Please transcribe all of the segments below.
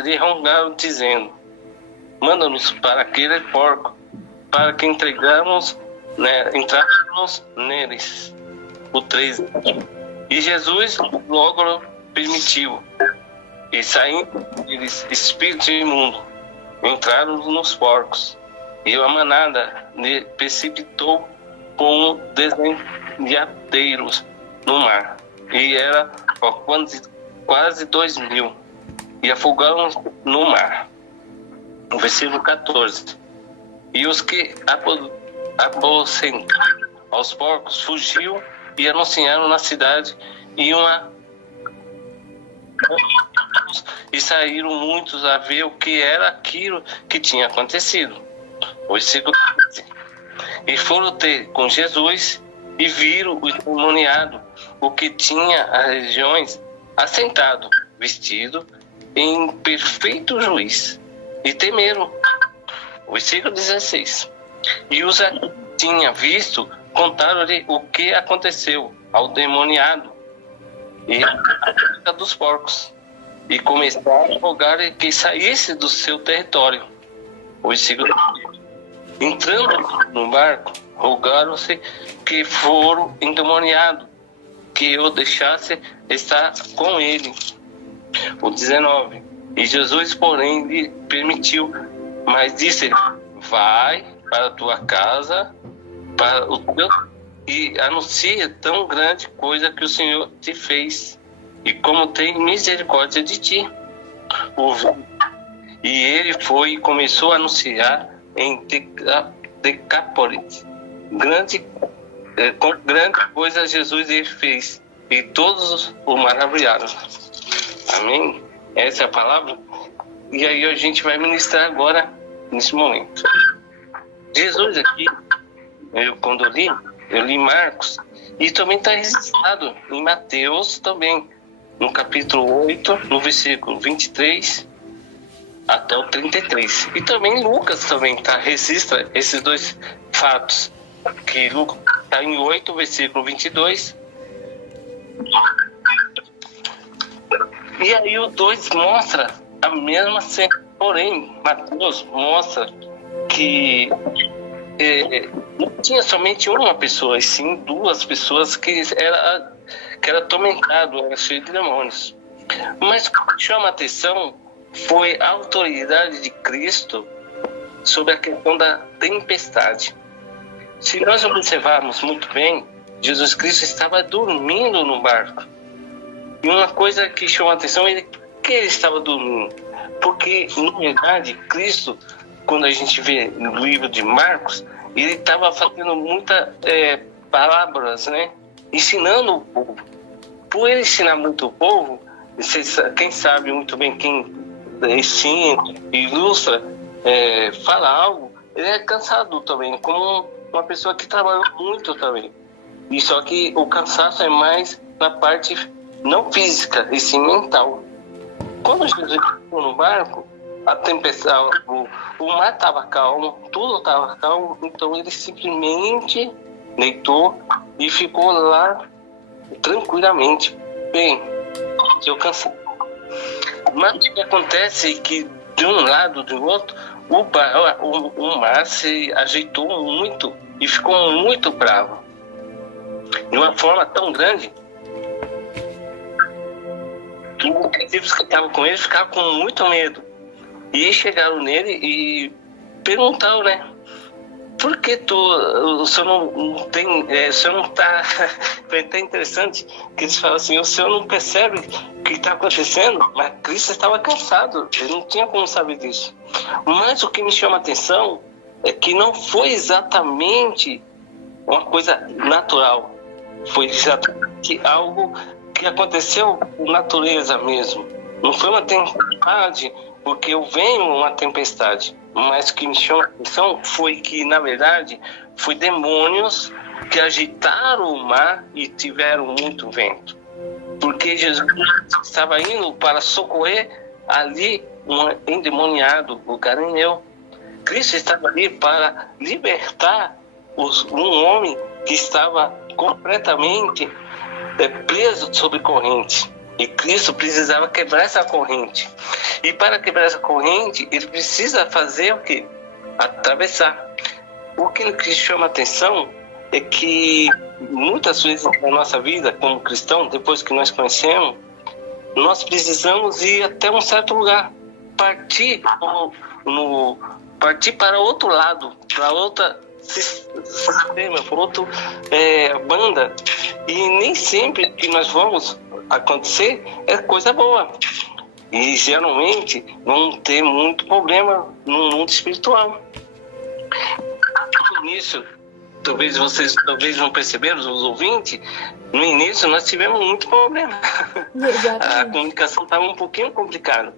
lhe rogaram, dizendo: manda-nos para aquele porco, para que entrássemos neles. O 13. E Jesus logo permitiu. E saindo eles, espíritos imundos, entraram nos porcos. E a manada precipitou como despenhadeiros no mar. E era quase 2.000. E afogaram no mar. O versículo 14. E os que aposentaram aos porcos fugiu e anunciaram na cidade e saíram muitos a ver o que era aquilo que tinha acontecido. O versículo 15. E foram ter com Jesus e viram o endemoniado, o que tinha as regiões assentado, vestido em perfeito juízo, e temeram. O versículo 16. E os que tinha visto contaram-lhe o que aconteceu ao demoniado e a dos porcos, e começaram a rogar que saísse do seu território. O versículo 18. Entrando no barco, rogaram-se que foram endemoniados, que o deixasse estar com ele. O 19. E Jesus, porém, lhe permitiu, mas disse: vai para a tua casa, para o teu, e anuncia tão grande coisa que o Senhor te fez, e como tem misericórdia de ti. E ele foi e começou a anunciar em Decápolis com grande coisa Jesus ele fez, e todos o maravilharam. Amém? Essa é a palavra. E aí a gente vai ministrar agora, nesse momento. Jesus aqui, quando eu li Marcos, e também está registrado em Mateus também, no capítulo 8, no versículo 23 até o 33. E também Lucas também registra esses dois fatos, que Lucas está em 8, versículo 22. E aí o 2 mostra a mesma cena, porém Mateus mostra que não tinha somente uma pessoa, e sim duas pessoas que era atormentado, era cheio de demônios. Mas o que chama a atenção foi a autoridade de Cristo sobre a questão da tempestade. Se nós observarmos muito bem, Jesus Cristo estava dormindo no barco. E uma coisa que chama a atenção é que ele estava dormindo. Porque, na verdade, Cristo, quando a gente vê no livro de Marcos, ele estava fazendo muitas palavras, né? Ensinando o povo. Por ele ensinar muito o povo, quem sabe muito bem, quem ensina, ilustra, fala algo, ele é cansado também, como uma pessoa que trabalhou muito também. E só que o cansaço é mais na parte não física, e sim mental. Quando Jesus ficou no barco, a tempestade, o mar estava calmo, tudo estava calmo, então ele simplesmente deitou e ficou lá tranquilamente. Bem, eu cansei. Mas o que acontece é que de um lado, do outro, o mar se ajeitou muito e ficou muito bravo. De uma forma tão grande que os discípulos que estavam com ele ficavam com muito medo. E chegaram nele e perguntaram, né? Por que o senhor não tem... o senhor não está... Foi até interessante que eles falam assim, o senhor não percebe o que está acontecendo? Mas Cristo estava cansado, ele não tinha como saber disso. Mas o que me chama a atenção é que não foi exatamente uma coisa natural. Foi exatamente algo que aconteceu por natureza mesmo. Não foi uma tempestade, porque eu venho uma tempestade. Mas o que me chama a atenção foi que, na verdade, foi demônios que agitaram o mar e tiveram muito vento. Porque Jesus estava indo para socorrer ali um endemoniado, o Gadareno. Cristo estava ali para libertar um homem que estava completamente preso sob corrente. E Cristo precisava quebrar essa corrente. E para quebrar essa corrente, ele precisa fazer o quê? Atravessar. O que Cristo chama a atenção é que muitas vezes na nossa vida, como cristão, depois que nós conhecemos, nós precisamos ir até um certo lugar, partir para outro lado, para outra sistema, para outra banda. E nem sempre que nós vamos acontecer é coisa boa. E geralmente vamos ter muito problema no mundo espiritual. No início, talvez vocês não perceberam, os ouvintes, no início nós tivemos muito problema. A comunicação estava um pouquinho complicada.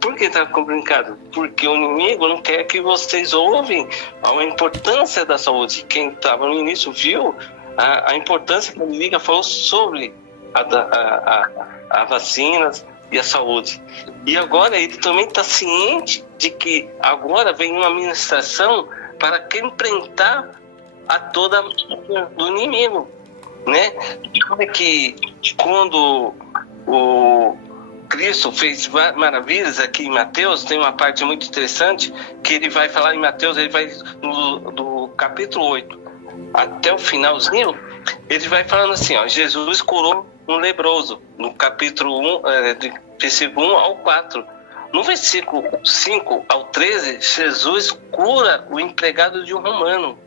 Por que estava complicado? Porque o inimigo não quer que vocês ouvem a importância da saúde. Quem estava no início viu a importância que a Liga falou sobre a vacinas e a saúde. E agora ele também está ciente de que agora vem uma administração para enfrentar a toda do inimigo, né? É que quando o Cristo fez maravilhas aqui em Mateus, tem uma parte muito interessante que ele vai falar em Mateus, ele vai do capítulo 8 até o finalzinho, ele vai falando assim, ó, Jesus curou um leproso, no capítulo 1, versículo 1 ao 4. No versículo 5 ao 13, Jesus cura o empregado de um romano.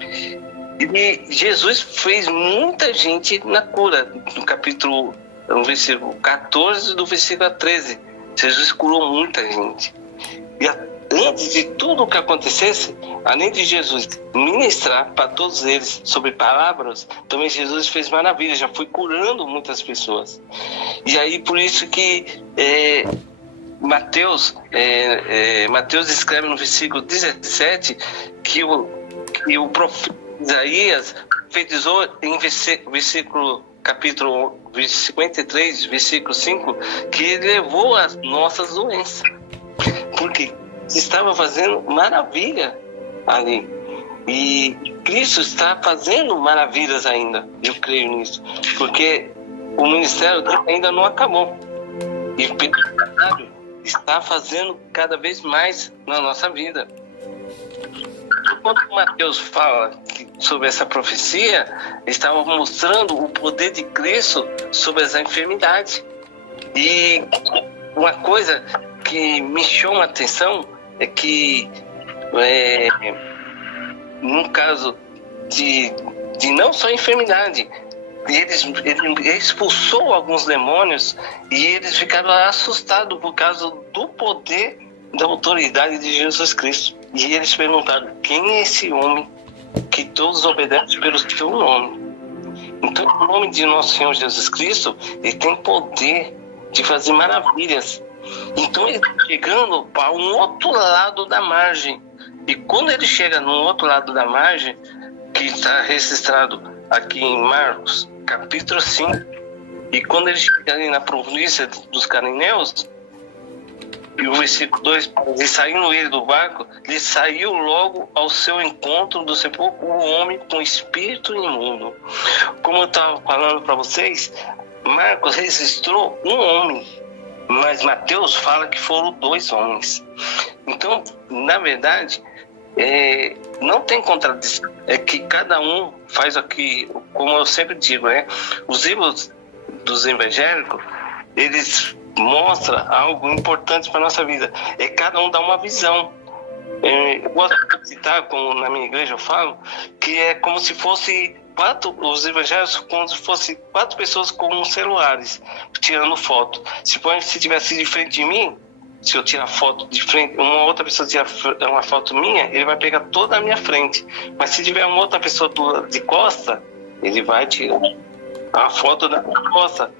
E Jesus fez muita gente na cura. No versículo 14 do versículo 13, Jesus curou muita gente. E antes de tudo o que acontecesse, além de Jesus ministrar para todos eles sobre palavras, também Jesus fez maravilhas, já foi curando muitas pessoas. E aí por isso que Mateus escreve no versículo 17 que o profeta Isaías profetizou em capítulo 53, versículo 5, que ele levou as nossas doenças, porque estava fazendo maravilha ali. E Cristo está fazendo maravilhas ainda, eu creio nisso, porque o ministério dele ainda não acabou. E pelo contrário, está fazendo cada vez mais na nossa vida. Quando Mateus fala sobre essa profecia, estava mostrando o poder de Cristo sobre as enfermidades. E uma coisa que me chama a atenção é que, no caso de não só enfermidade, ele expulsou alguns demônios e eles ficaram assustados por causa do poder da autoridade de Jesus Cristo. E eles perguntaram, quem é esse homem que todos obedecem pelo seu nome? Então, o nome de nosso Senhor Jesus Cristo, ele tem poder de fazer maravilhas. Então, ele está chegando para um outro lado da margem. E quando ele chega no outro lado da margem, que está registrado aqui em Marcos, capítulo 5, e quando ele chega ali na província dos Galileus, e o versículo 2, e saindo ele do barco, ele saiu logo ao seu encontro do sepulcro um homem com espírito imundo. Como eu estava falando para vocês, Marcos registrou um homem, mas Mateus fala que foram 2 homens. Então, na verdade, não tem contradição. É que cada um faz aqui, como eu sempre digo, os livros dos evangélicos, eles mostram algo importante para a nossa vida. Cada um dá uma visão. Eu gosto de citar, como na minha igreja eu falo, que é como se fosse os evangelhos, como se fosse 4 pessoas com celulares tirando foto. Se tivesse de frente de mim, se eu tirar foto de frente, uma outra pessoa tirar uma foto minha, ele vai pegar toda a minha frente. Mas se tiver uma outra pessoa de costa, ele vai tirar a foto da costa.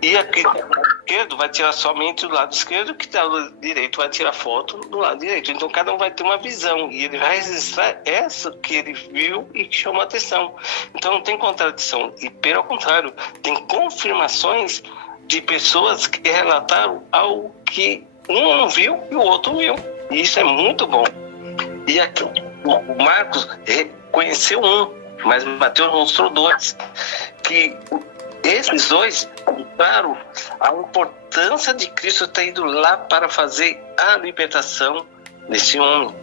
E aqui do lado esquerdo vai tirar somente o lado esquerdo, que está do lado direito vai tirar foto do lado direito. Então cada um vai ter uma visão e ele vai registrar essa que ele viu e que chamou a atenção. Então não tem contradição. E pelo contrário, tem confirmações de pessoas que relataram algo que um não viu e o outro viu. E isso é muito bom. E aqui o Marcos reconheceu um, mas Mateus mostrou 2. Que Esses dois mostraram a importância de Cristo ter ido lá para fazer a libertação desse homem.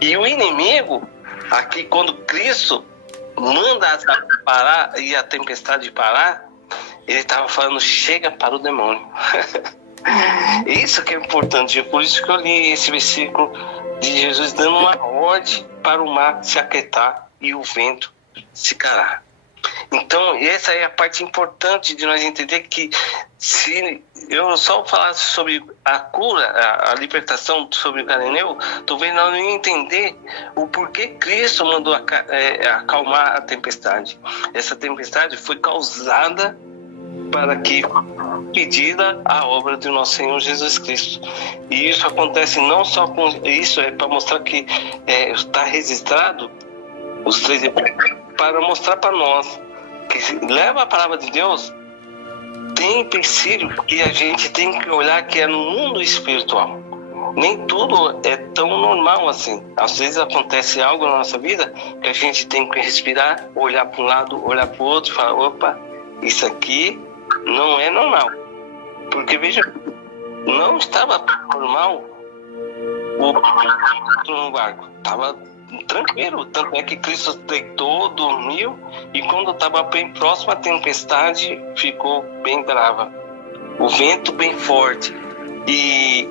E o inimigo, aqui quando Cristo manda as águas parar e a tempestade parar, ele estava falando, chega para o demônio. Isso que é importante, é por isso que eu li esse versículo de Jesus dando uma ordem para o mar se aquietar e o vento se calar. Então, essa é a parte importante de nós entender que se eu só falasse sobre a cura, a libertação sobre o Gadareno, talvez nós não ia entender o porquê Cristo mandou acalmar a tempestade. Essa tempestade foi causada para que pedida a obra do nosso Senhor Jesus Cristo. E isso acontece não só com isso, é para mostrar que está registrado os 3 para mostrar para nós que se leva a palavra de Deus, tem empecilho que a gente tem que olhar que é no mundo espiritual. Nem tudo é tão normal assim. Às vezes acontece algo na nossa vida que a gente tem que respirar, olhar para um lado, olhar para o outro e falar, opa, isso aqui não é normal. Porque veja, não estava normal o barco, estava tranquilo, tanto é que Cristo deitou, dormiu, e quando estava bem próximo a tempestade ficou bem brava, o vento bem forte, e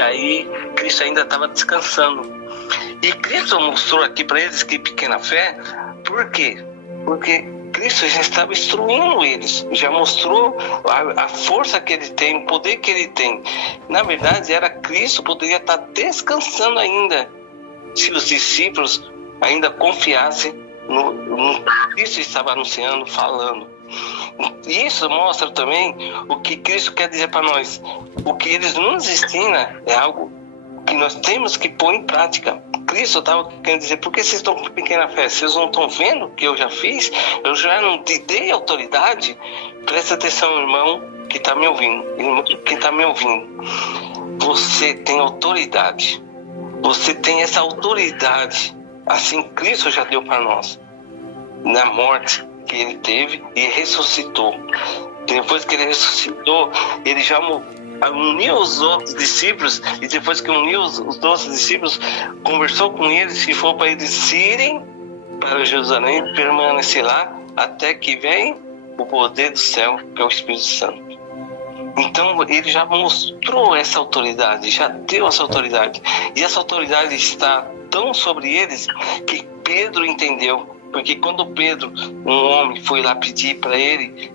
aí Cristo ainda estava descansando. E Cristo mostrou aqui para eles que pequena fé. Por quê? Porque Cristo já estava instruindo eles, já mostrou a força que ele tem, o poder que ele tem. Na verdade, era Cristo poderia estar descansando ainda, se os discípulos ainda confiassem no que Cristo estava anunciando, falando. Isso mostra também o que Cristo quer dizer para nós. O que eles nos ensinam é algo que nós temos que pôr em prática. Cristo estava querendo dizer, por que vocês estão com pequena fé? Vocês não estão vendo o que eu já fiz? Eu já não te dei autoridade? Presta atenção, irmão, que está me ouvindo. Irmão, que está me ouvindo. Você tem autoridade. Você tem essa autoridade. Assim Cristo já deu para nós. Na morte que ele teve e ressuscitou. Depois que ele ressuscitou, ele já uniu os outros discípulos, e depois que uniu os outros discípulos, conversou com eles e falou para eles irem para Jerusalém, permanecer lá até que venha o poder do céu, que é o Espírito Santo. Então ele já mostrou essa autoridade, já deu essa autoridade, e essa autoridade está tão sobre eles que Pedro entendeu. Porque quando Pedro, um homem, foi lá pedir para ele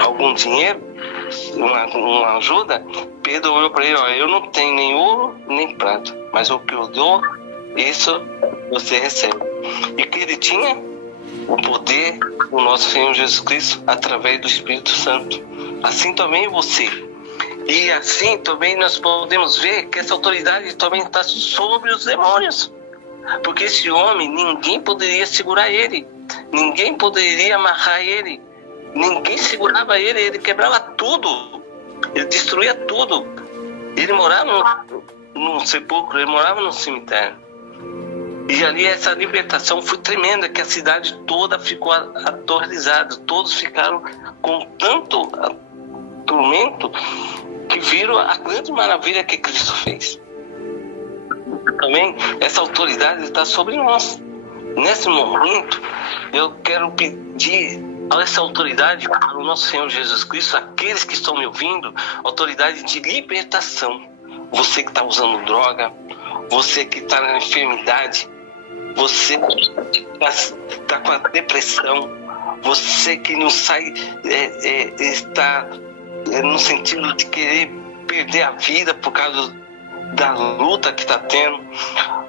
algum dinheiro, uma ajuda, Pedro olhou para ele, eu não tenho nem ouro nem prata, mas o que eu dou, isso você recebe. E que ele tinha o poder do nosso Senhor Jesus Cristo através do Espírito Santo. Assim também você. E assim também nós podemos ver que essa autoridade também está sobre os demônios. Porque esse homem, ninguém poderia segurar ele, ninguém poderia amarrar ele, ninguém segurava ele, ele quebrava tudo, ele destruía tudo. Ele morava num sepulcro, ele morava num cemitério. E ali essa libertação foi tremenda, que a cidade toda ficou aterrorizada, todos ficaram com tanto tormento que viram a grande maravilha que Cristo fez. Também essa autoridade está sobre nós. Nesse momento, eu quero pedir essa autoridade para o nosso Senhor Jesus Cristo, aqueles que estão me ouvindo, autoridade de libertação. Você que está usando droga, você que está na enfermidade, você que está com a depressão, você que não sai, está no sentido de querer perder a vida por causa da luta que está tendo,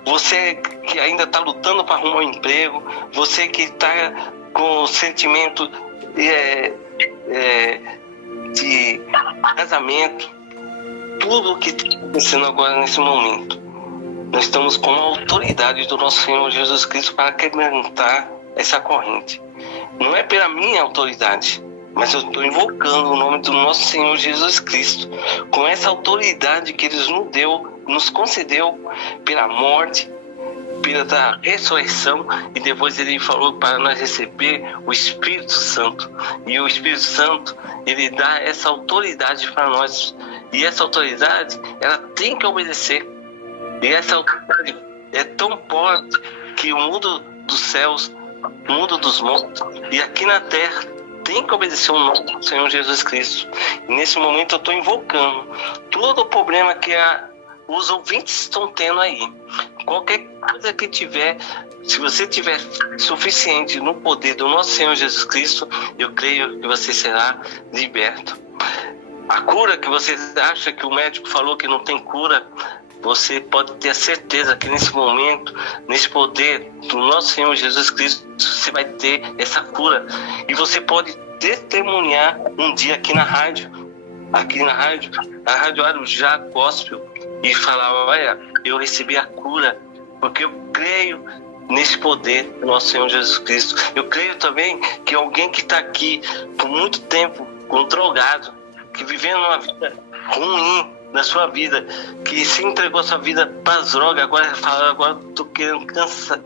você que ainda está lutando para arrumar um emprego, você que está com o sentimento de casamento, tudo o que está acontecendo agora nesse momento, nós estamos com a autoridade do nosso Senhor Jesus Cristo para quebrantar essa corrente. Não é pela minha autoridade, mas eu estou invocando o nome do nosso Senhor Jesus Cristo, com essa autoridade que Ele nos concedeu pela morte pela ressurreição, e depois ele falou para nós receber o Espírito Santo. E o Espírito Santo, ele dá essa autoridade para nós. E essa autoridade, ela tem que obedecer. E essa autoridade é tão forte que o mundo dos céus, o mundo dos mortos, e aqui na terra, tem que obedecer o nome do Senhor Jesus Cristo. E nesse momento eu estou invocando todo o problema que os ouvintes estão tendo aí. Qualquer coisa que tiver, se você tiver suficiente no poder do nosso Senhor Jesus Cristo, eu creio que você será liberto. A cura que você acha que o médico falou que não tem cura, você pode ter a certeza que nesse momento, nesse poder do nosso Senhor Jesus Cristo, você vai ter essa cura. E você pode testemunhar um dia aqui na rádio, a Rádio Arujá Gospel, e falar: olha, eu recebi a cura, porque eu creio nesse poder do nosso Senhor Jesus Cristo. Eu creio também que alguém que está aqui por muito tempo, drogado, que vivendo uma vida ruim na sua vida, que se entregou a sua vida para as drogas, agora estou querendo,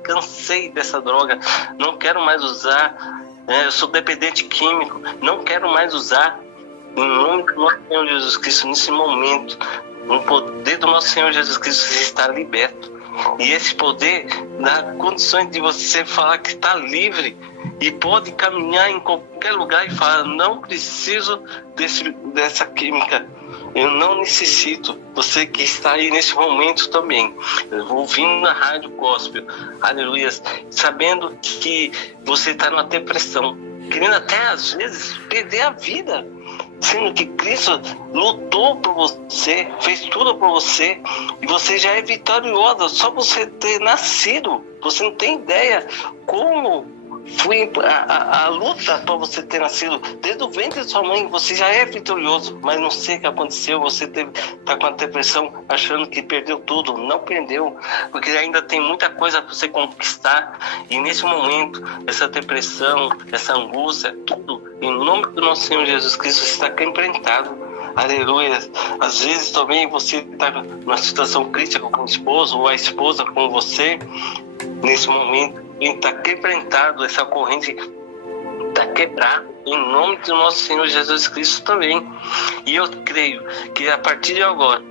cansei dessa droga, não quero mais usar, eu sou dependente químico, não quero mais usar. Em nome do nosso Senhor Jesus Cristo, nesse momento, no poder do nosso Senhor Jesus Cristo, você está liberto. E esse poder dá condições de você falar que está livre e pode caminhar em qualquer lugar e falar: não preciso dessa química, eu não necessito. Você que está aí nesse momento também, ouvindo a Rádio Gospel, aleluia, sabendo que você está numa depressão, querendo até às vezes perder a vida, sendo que Cristo lutou por você, fez tudo por você, e você já é vitoriosa, só você ter nascido. Você não tem ideia como foi a luta para você ter nascido. Desde o ventre de sua mãe, você já é vitorioso, mas não sei o que aconteceu, você está com a depressão, achando que perdeu tudo. Não perdeu, porque ainda tem muita coisa para você conquistar, e nesse momento, essa depressão, essa angústia, tudo, em nome do nosso Senhor Jesus Cristo, você está enfrentado. Aleluia. Às vezes também você está numa situação crítica com o esposo, ou a esposa com você, nesse momento, está quebrantado, essa corrente está quebrada, em nome do nosso Senhor Jesus Cristo também. E eu creio que a partir de agora,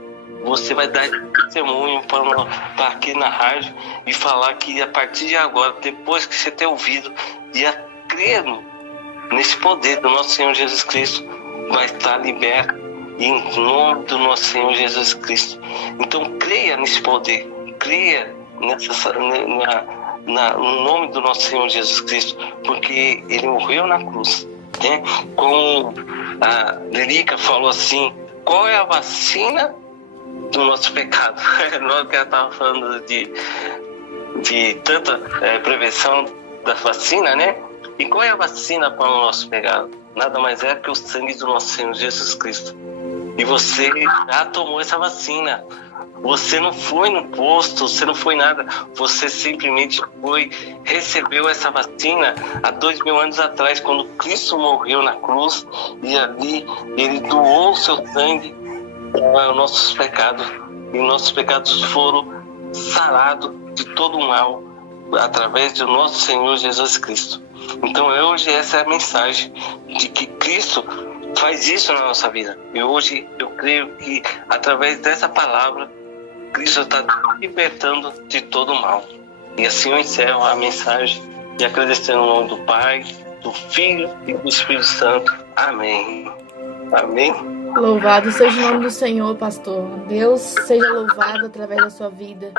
você vai dar testemunho para aqui na rádio e falar que a partir de agora, depois que você ter ouvido e crer nesse poder do nosso Senhor Jesus Cristo, vai estar liberto, em nome do nosso Senhor Jesus Cristo. Então creia nesse poder, creia no nome do nosso Senhor Jesus Cristo, porque Ele morreu na cruz, né? Como a Lerica falou assim: qual é a vacina do nosso pecado? Nós que estava falando de tanta prevenção da vacina, né? E qual é a vacina para o nosso pecado? Nada mais é que o sangue do nosso Senhor Jesus Cristo. E você já tomou essa vacina. Você não foi no posto, você não foi nada. Você simplesmente recebeu essa vacina há 2000 anos atrás, quando Cristo morreu na cruz, e ali Ele doou o seu sangue para os nossos pecados. E nossos pecados foram sarados de todo o mal através do nosso Senhor Jesus Cristo. Então hoje essa é a mensagem de que Cristo faz isso na nossa vida. E hoje eu creio que através dessa palavra, Cristo está libertando de todo o mal. E assim eu encerro a mensagem e agradecendo o nome do Pai, do Filho e do Espírito Santo. Amém. Amém. Louvado seja o nome do Senhor, pastor. Deus seja louvado através da sua vida.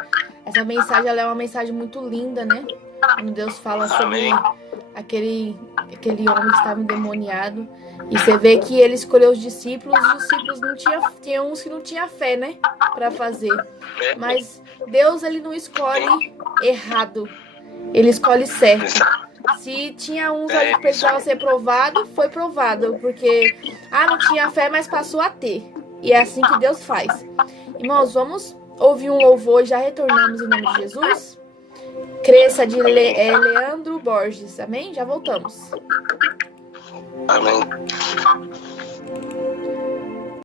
Essa mensagem ela é uma mensagem muito linda, né? Quando Deus fala sobre aquele homem que estava endemoniado. E você vê que ele escolheu os discípulos, e os discípulos tinham uns que não tinham fé, né? Para fazer. Mas Deus, ele não escolhe errado. Ele escolhe certo. Se tinha uns ali que precisava ser provado, foi provado. Porque, não tinha fé, mas passou a ter. E é assim que Deus faz. Irmãos, vamos ouvir um louvor e já retornamos em nome de Jesus. Cresça de Leandro Borges. Amém? Já voltamos. Amém.